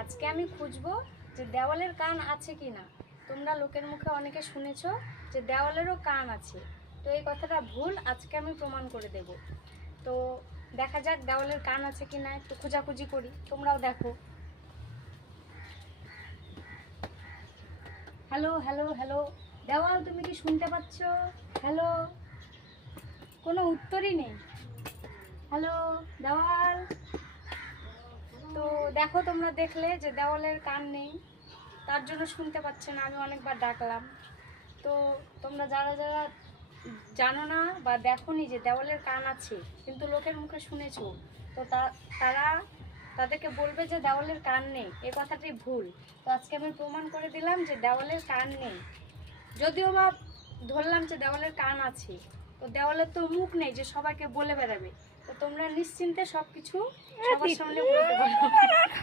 আজকে আমি খুঁজবো যে দেওয়ালের কান আছে কি না। তোমরা লোকের মুখে অনেকে শুনেছো যে দেওয়ালেরও কান আছে, তো এই কথাটা ভুল। আজকে আমি প্রমাণ করে দেব। তো দেখা যাক দেওয়ালের কান আছে কি না, একটু খোঁজাখুঁজি করি, তোমরাও দেখো। হ্যালো হ্যালো হ্যালো, দেওয়াল তুমি কি শুনতে পাচ্ছ? হ্যালো, কোনো উত্তরই নেই। হ্যালো দেওয়াল। তো দেখো, তোমরা দেখলে যে দেওয়ালের কান নেই, তার জন্য শুনতে পাচ্ছে না। আমি অনেকবার ডাকলাম। তো তোমরা যারা যারা জানো না বা দেখোনি যে দেওয়ালের কান আছে কিন্তু লোকের মুখে শুনেছো, তো তারা তাদেরকে বলবে যে দেওয়ালের কান নেই, এই কথাটি ভুল। তো আজকে আমি প্রমাণ করে দিলাম যে দেওয়ালের কান নেই। যদিও বা ধরলাম যে দেওয়ালের কান আছে, তো দেওয়ালের তো মুখ নেই যে সবাইকে বলে বেড়াবে। তো তোমরা নিশ্চিন্তে সব কিছু সবার সামনে বলতে পারো।